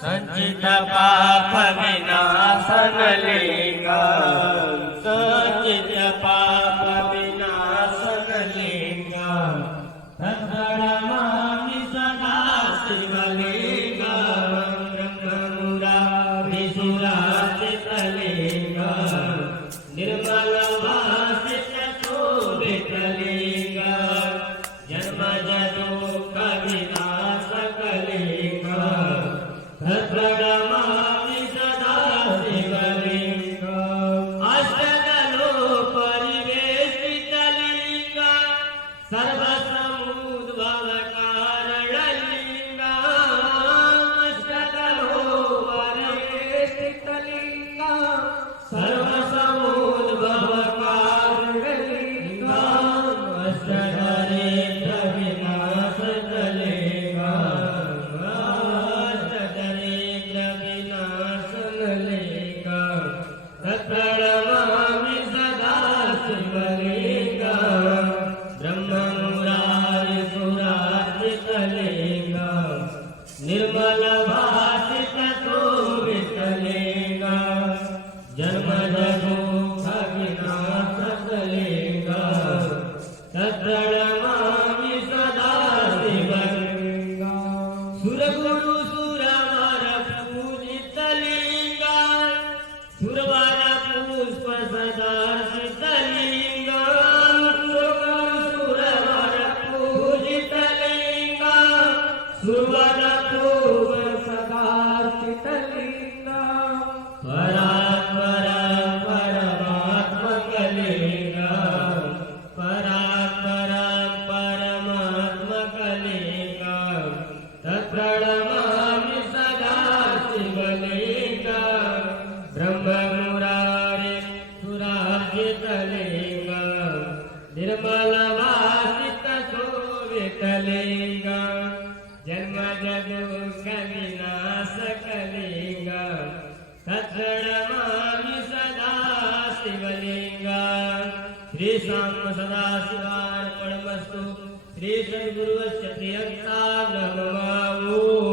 संचित पाप विनाशनलिंगा संचित पाप विनाशनलिंगा तत्प्रणमामि सदा शिवलिंगा ब्रह्ममुरारिसुरार्चितलिंगा निर्मलवासितशोभितलिंगा जन्मजदुःखविनाशकलिंगा तत्प्रणमामि सदा शिवलिंगा अष्टदलो परिवेष्टितलिंगा सर्वसमुद्भवकारणलिंगा अष्टदलो परिवेष्टितलिंगा सर्वसमुद्भवकारणलिंगा अष्टदरिद्र विनाशकलिंगा तत्प्रणमामि सदा शिवलिंगा ब्रह्ममुरारिसुरार्चितलिंगा निर्मलभासितशोभितलिंगा जन्मजदुःखविनाशकलिंगा तत्प्रणमामि सदा शिवलिंगा सुरगुरु सुरवर पूजितलिंगा सुरवर पुष्प सदार्चितलिंगा सुरवर पूजितलिंगा सुरवर पुष्प सदार्चितलिंगा परात्पर परमात्मकलिंगा परात्पर परमात्मकलिंगा तत्प्रणमामि सदा शिवलिंगा ब्रह्ममुरारिसुरार्चितलिंगा निर्मलवासितशोभितलिंगा जन्मजदुःखविनाशकलिंगा तत्प्रणमामि सदा शिवलिंगा श्री शाम सदाशिवार्पणमस्तु श्री सद्गुरुवस्य प्रियंता नमः।